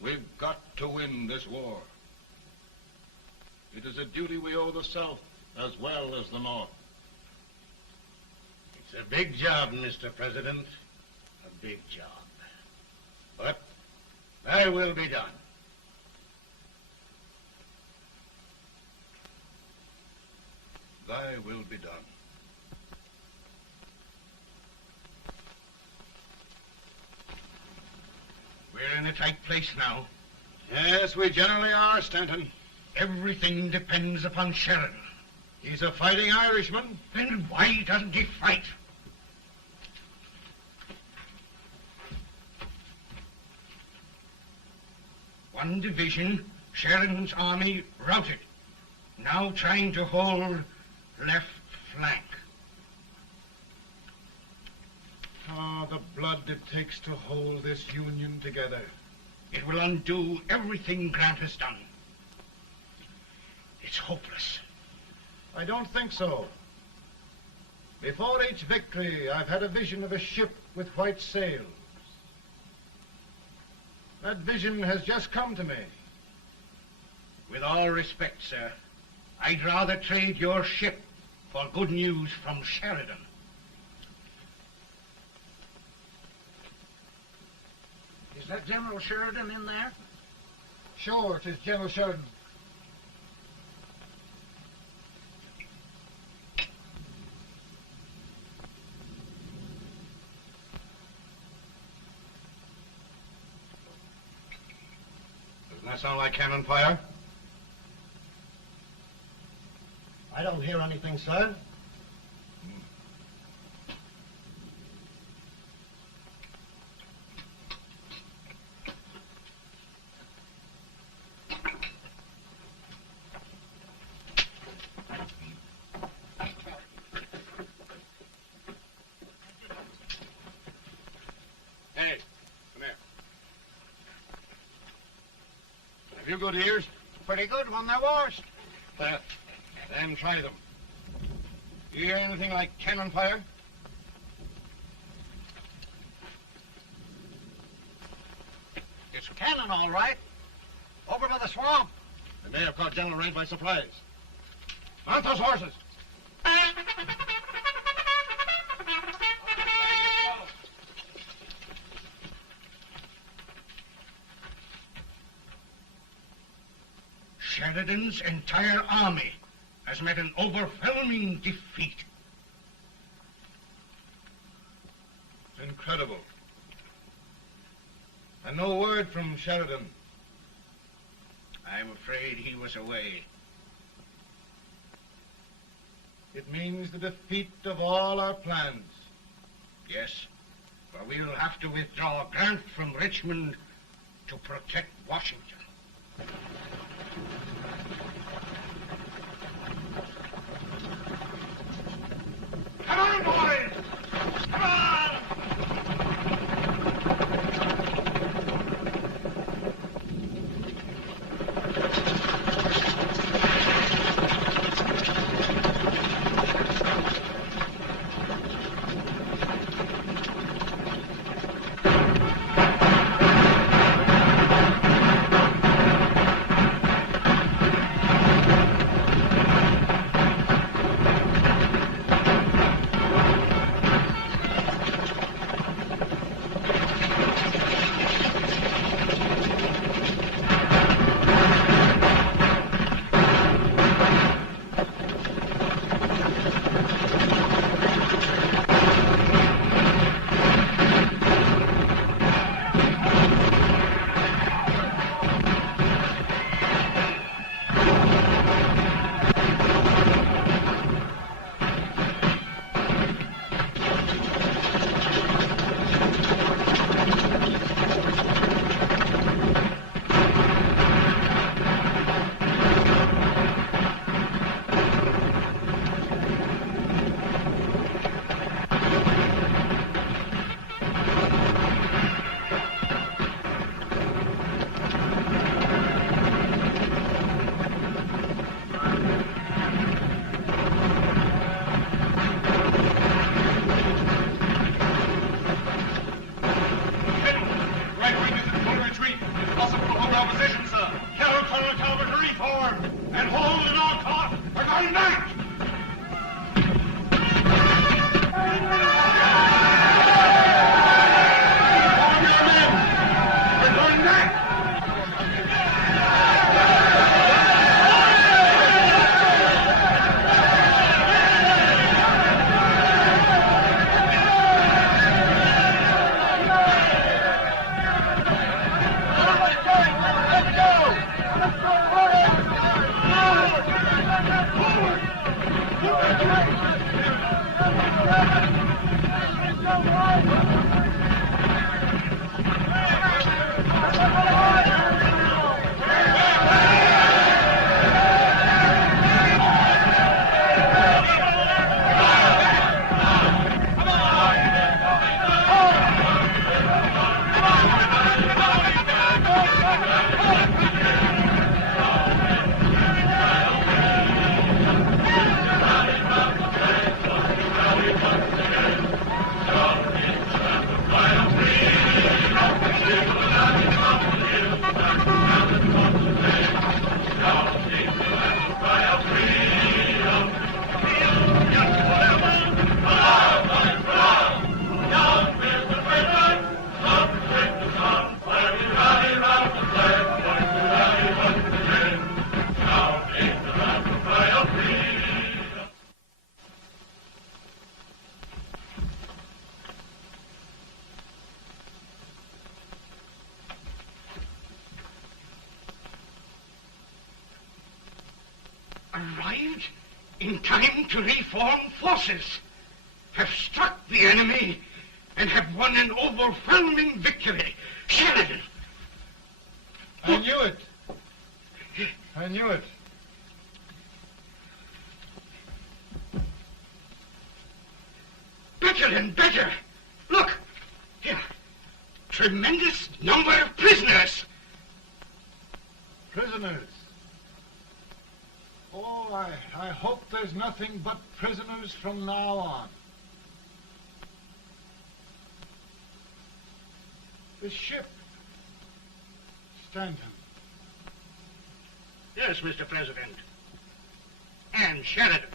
We've got to win this war. It is a duty we owe the South as well as the North. It's a big job, Mr. President. A big job. But thy will be done. Thy will be done. We're in a tight place now. Yes, we generally are, Stanton. Everything depends upon Sheridan. He's a fighting Irishman. Then why doesn't he fight? One division, Sheridan's army, routed. Now trying to hold left flank. Ah, the blood it takes to hold this Union together. It will undo everything Grant has done. It's hopeless. I don't think so. Before each victory, I've had a vision of a ship with white sails. That vision has just come to me. With all respect, sir, I'd rather trade your ship for good news from Sheridan. Is that General Sheridan in there? Sure, it is General Sheridan. Doesn't that sound like cannon fire? I don't hear anything, sir. Hey, come here. Have you good ears? Pretty good when they're washed. Then try them. You hear anything like cannon fire? It's cannon, all right. Over by the swamp. They may have caught General Range by surprise. Mount those horses. Sheridan's entire army has met an overwhelming defeat. It's incredible. And no word from Sheridan. I'm afraid he was away. It means the defeat of all our plans. Yes, for we'll have to withdraw Grant from Richmond to protect Washington. Come on, boys! Come on! arrived in time to reform forces, have struck the enemy, and have won an overwhelming victory. Sheridan! I knew it. I knew it. Better and better. Look, here. Tremendous number of prisoners. Prisoners? Oh, I hope there's nothing but prisoners from now on. The ship. Stanton. Yes, Mr. President. And Sheridan.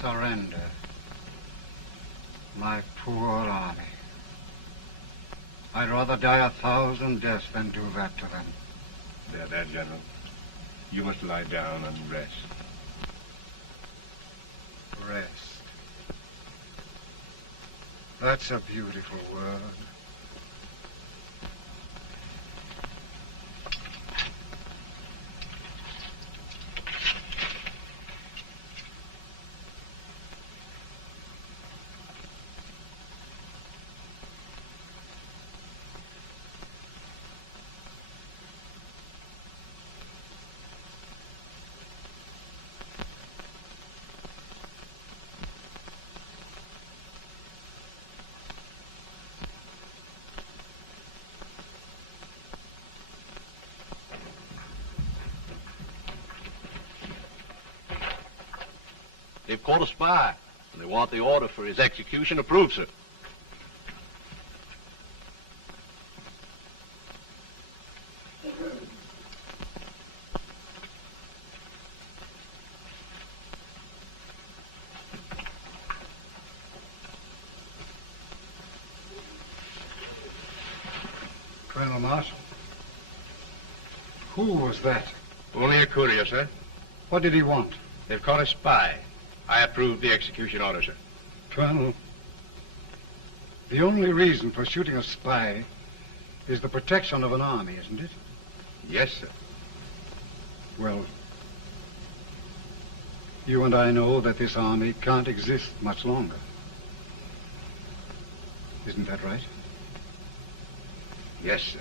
Surrender. My poor army. I'd rather die 1,000 deaths than do that to them. There, General. You must lie down and rest. Rest. That's a beautiful word. They've caught a spy, and they want the order for his execution approved, sir. Colonel Marshall. Who was that? Only a courier, sir. What did he want? They've caught a spy. I approve the execution order, sir. Colonel, the only reason for shooting a spy is the protection of an army, isn't it? Yes, sir. Well, you and I know that this army can't exist much longer. Isn't that right? Yes, sir.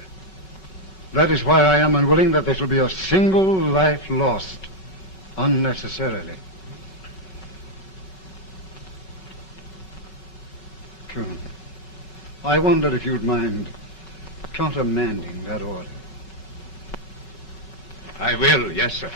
That is why I am unwilling that there shall be a single life lost unnecessarily. Colonel, I wonder if you'd mind countermanding that order. I will, yes, sir.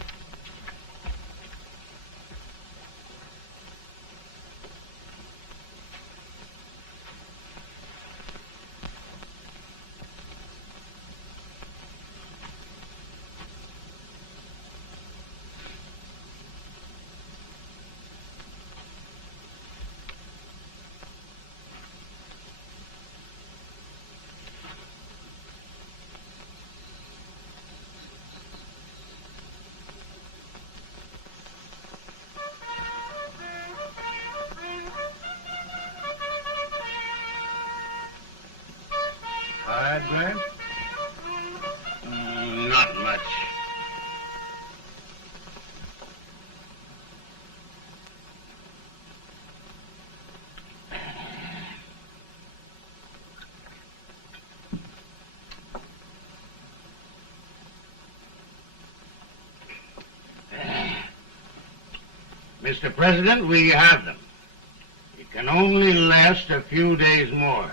Mr. President, we have them. It can only last a few days more.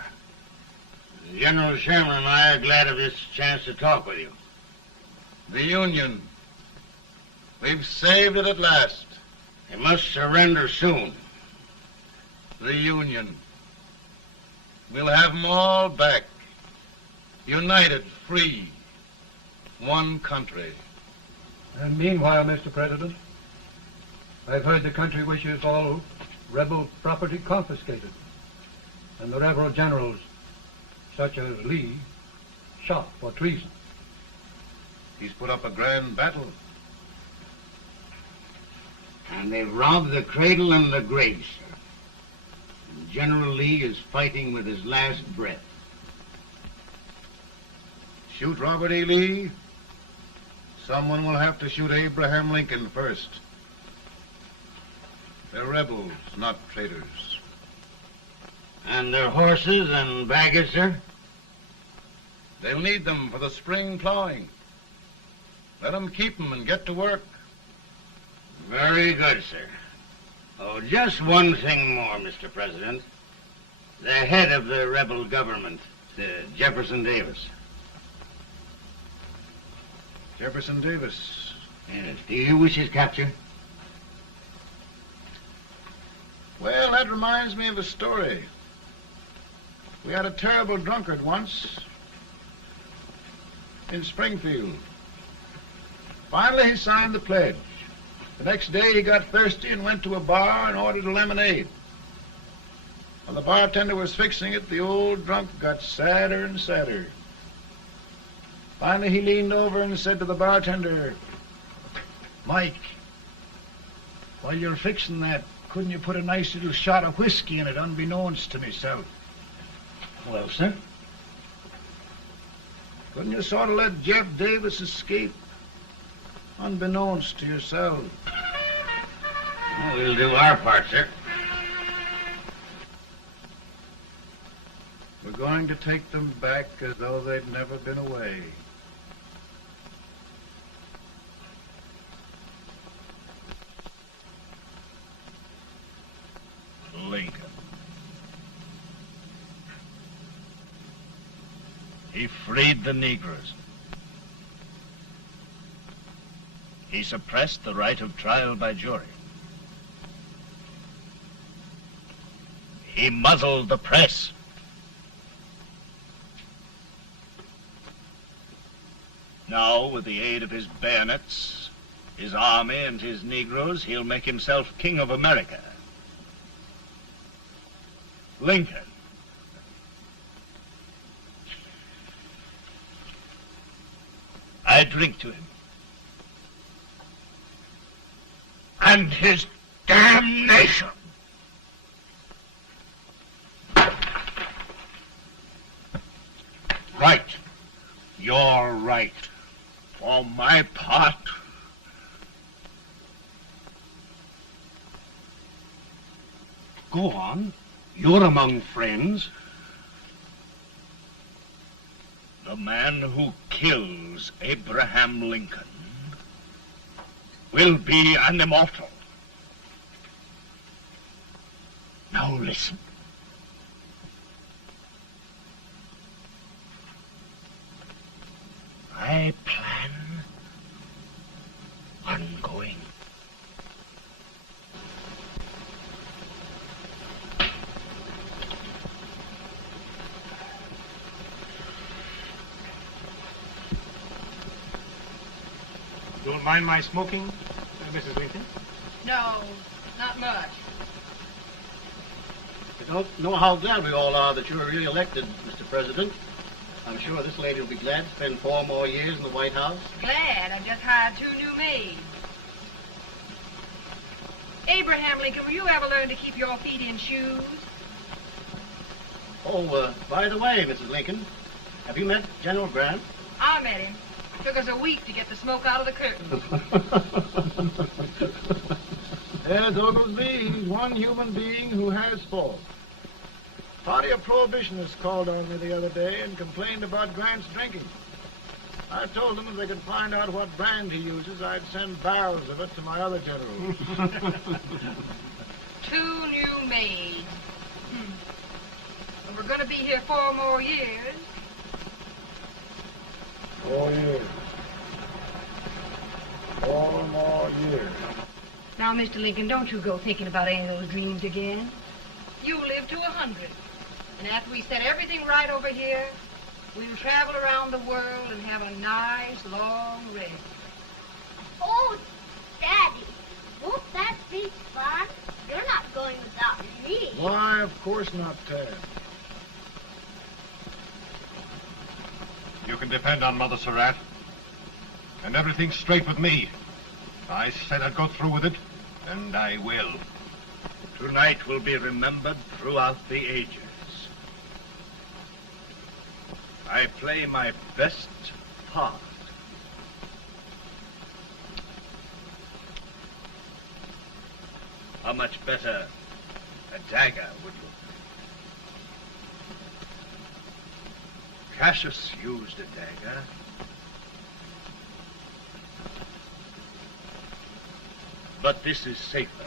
General Sherman and I are glad of this chance to talk with you. The Union. We've saved it at last. They must surrender soon. The Union. We'll have them all back. United, free. One country. And meanwhile, Mr. President, I've heard the country wishes all rebel property confiscated, and the rebel generals, such as Lee, shot for treason. He's put up a grand battle. And they've robbed the cradle and the grave, sir. And General Lee is fighting with his last breath. Shoot Robert E. Lee? Someone will have to shoot Abraham Lincoln first. They're rebels, not traitors. And their horses and baggage, sir? They'll need them for the spring plowing. Let them keep them and get to work. Very good, sir. Oh, just one thing more, Mr. President. The head of the rebel government, Jefferson Davis. Jefferson Davis. Yes. Do you wish his capture? Well, that reminds me of a story. We had a terrible drunkard once in Springfield. Finally, he signed the pledge. The next day, he got thirsty and went to a bar and ordered a lemonade. While the bartender was fixing it, the old drunk got sadder and sadder. Finally, he leaned over and said to the bartender, "Mike, while you're fixing that, couldn't you put a nice little shot of whiskey in it, unbeknownst to myself?" Well, sir? Couldn't you sort of let Jeff Davis escape, unbeknownst to yourself? Well, we'll do our part, sir. We're going to take them back as though they'd never been away. Lincoln. He freed the Negroes. He suppressed the right of trial by jury. He muzzled the press. Now, with the aid of his bayonets, his army, and his Negroes, he'll make himself king of America. Lincoln. I drink to him. And his damnation. Right. You're right. For my part, Go on. You're among friends. the man who kills Abraham Lincoln will be an immortal. Now listen. I plan on going. Don't mind my smoking, Mrs. Lincoln? No, not much. I don't know how glad we all are that you're re-elected, Mr. President. I'm sure this lady will be glad to spend 4 more years in the White House. Glad. I've just hired 2 new maids. Abraham Lincoln, will you ever learn to keep your feet in shoes? Oh, by the way, Mrs. Lincoln, have you met General Grant? I met him. Took us a week to get the smoke out of the curtain. Yes, Oglesby, he's one human being who has faults. Party of Prohibitionists called on me the other day and complained about Grant's drinking. I told them if they could find out what brand he uses, I'd send barrels of it to my other generals. 2 new maids. And we're going to be here 4 more years. 4 years. 4 more years. Now, Mr. Lincoln, don't you go thinking about any of those dreams again. You live to 100. And after we set everything right over here, we'll travel around the world and have a nice, long rest. Oh, Daddy, won't that be fun? You're not going without me. Why, of course not, Tad. You can depend on Mother Surratt. And everything's straight with me. I said I'd go through with it, and I will. Tonight will be remembered throughout the ages. I play my best part. How much better a dagger would look? Cassius used a dagger. But this is safer.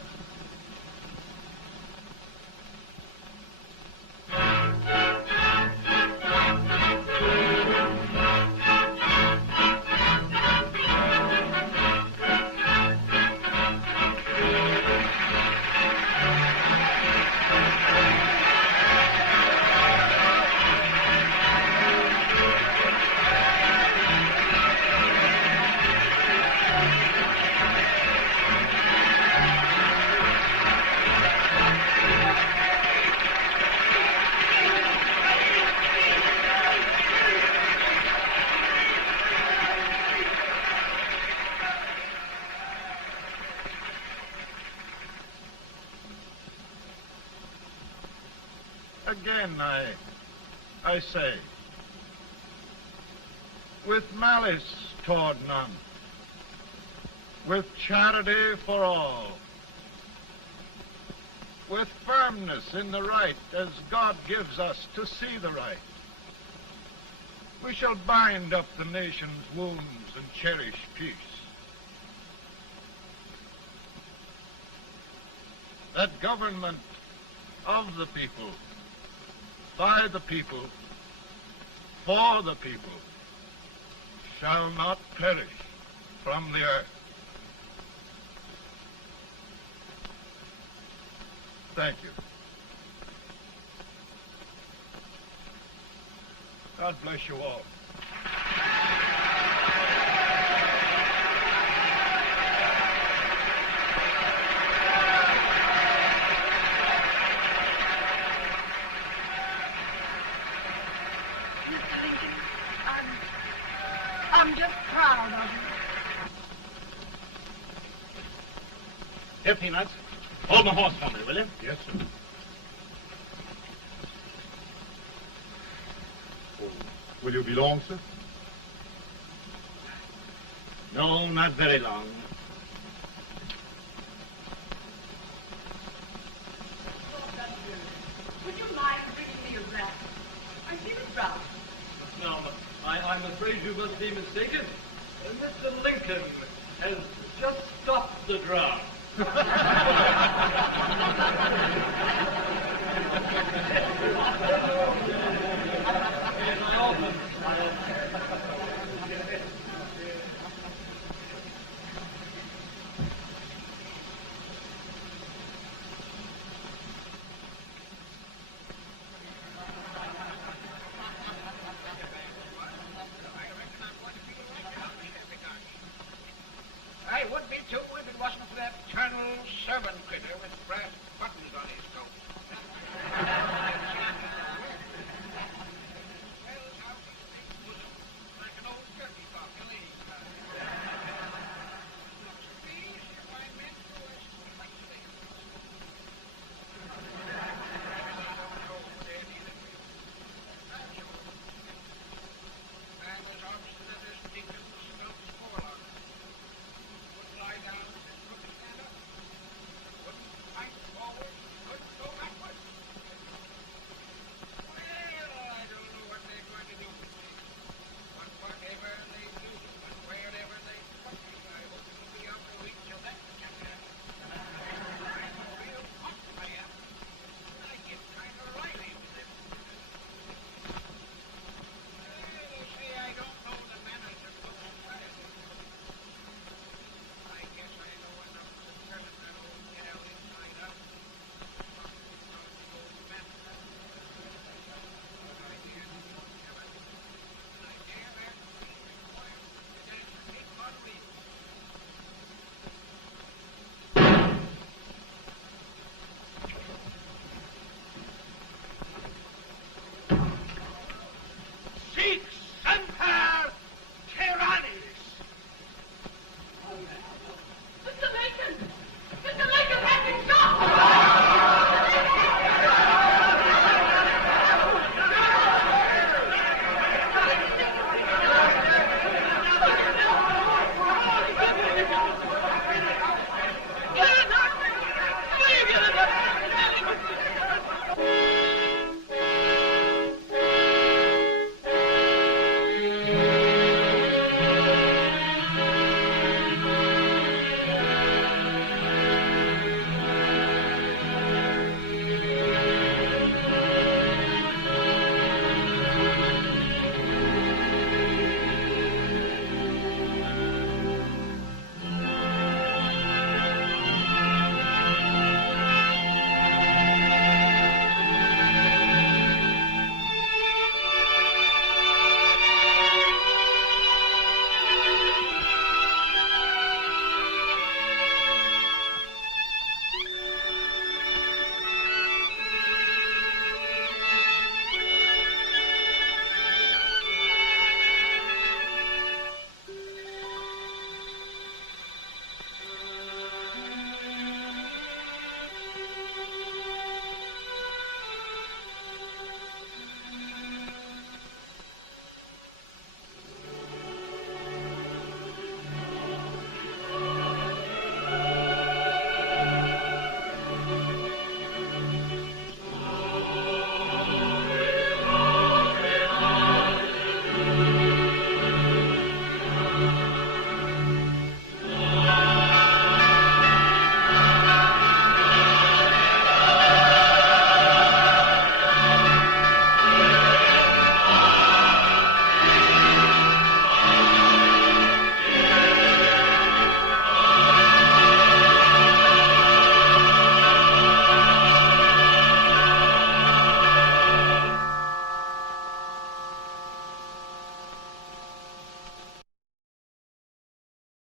Again, I say, with malice toward none, with charity for all, with firmness in the right as God gives us to see the right, we shall bind up the nation's wounds and cherish peace. That government of the people, by the people, for the people, shall not perish from the earth. Thank you. God bless you all. I'm just proud of you. Here, Peanuts. Hold my horse for me, will you? Yes, sir. Oh, will you be long, sir? No, not very long. Would you mind bringing me a wrap? I feel it brown. No, I'm afraid you must be mistaken. Mr. Lincoln has just stopped the draft.